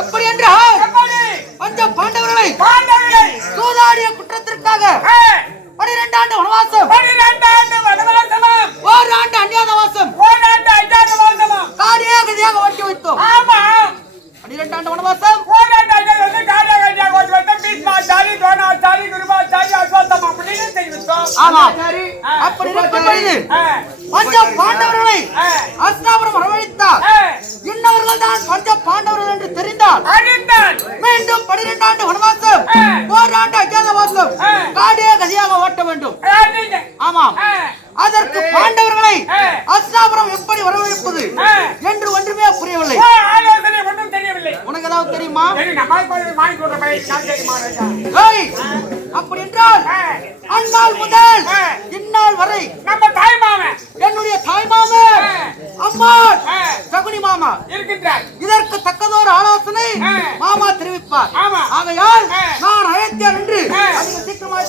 எப்படி என்றால் பஞ்ச பாண்டவர்களை சூதாடிய குற்றத்திற்காக 12 ஆண்டு வனவாசம், ஓராண்டு அஞ்ஞாதவாசம், காடியாக கதியாக ஓட்டி வைத்தோம். 12 ஆண்டு வனவாசம், அப்படி இருக்கும்போது பஞ்ச பாண்டவர்களை அஸ்தினாபுரம் வரவழைத்தார். இன்னவர்கள் தான் பஞ்ச பாண்டவர்கள் என்று தெரிந்தால் மீண்டும் 12 ஆண்டு வனவாசம், ஓராண்டு அஞ்ஞாதவாசம், காடியாக கதியாக ஓட்ட வேண்டும். ஆமாம், அதற்கு பாண்டவர்களை அஸ்தினாபுரம் எப்படி வரவழைப்பது என்று ஒன்றுமே புரியவில்லை. உனக்கு ஏதாவது தெரியுமா? அப்படி என்றால் அந்நாள் முதல் இந்நாள் வரை நம்ம தாய்மாமன், என்னுடைய தாய்மாமன் அம்மா சகுனி மாமா இருக்கின்றார். இதற்கு தக்கதொரு ஆலோசனை மாமா தெரிவிப்பார். ஆகையால் நான் அழைத்தேன் என்று சீக்கிரமாக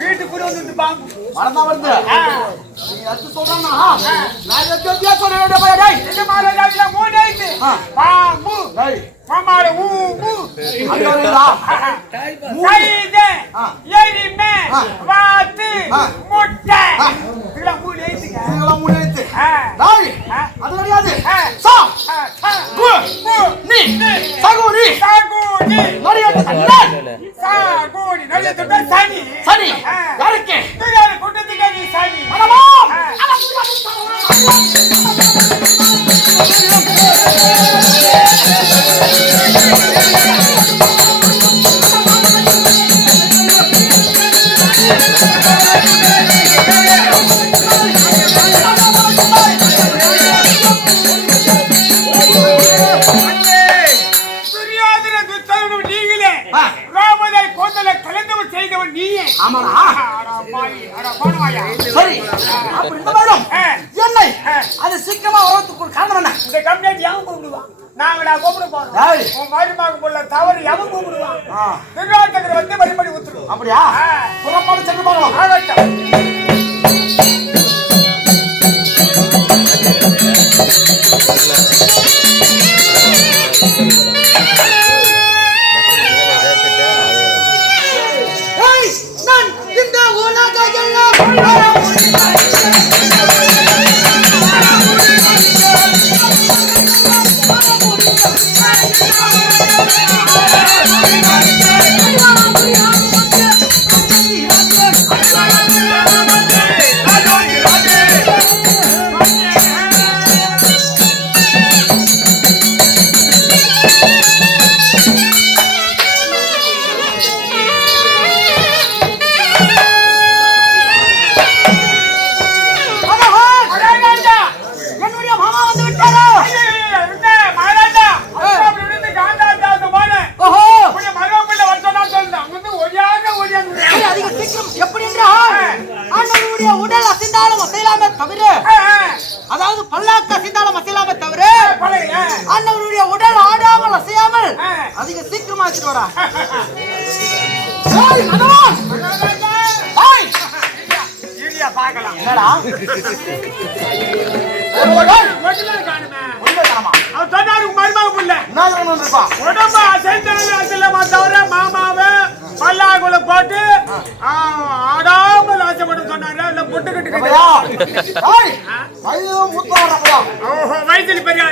வீட்டுக்குள்ள வந்து பாம்பு சனி சனி யாருக்கு கூட்டத்துக்கு நீ சனி அது சீக்கிரமா வரதுக்கு காரணம் என்ன? இந்த கம்ப்ளைண்ட் எவன் கூப்பிடுவான்? நாங்களா கூப்பிட போறோம். உன் மருமக புள்ள தவறு எவன் கூப்பிடுவான்? திருவாட்டகர் வந்து மறுபடி ஊத்துறோம். அப்படியா? புறப்பாடு சென்று போகலாம். ஆகட்டும். அதாவது பல்லாக்க அசைந்தாலும் அசையாம தவிர அண்ணவருடைய உடல் ஆடாமல் அசையாமல் அதிக சீக்கிரமா வச்சுட்டு வரா. என்னடா பல்லாக்குள்ள போட்டு ஆடாமல் ஆசைப்பட்டு சொன்னாரு. வயசுல பெரிய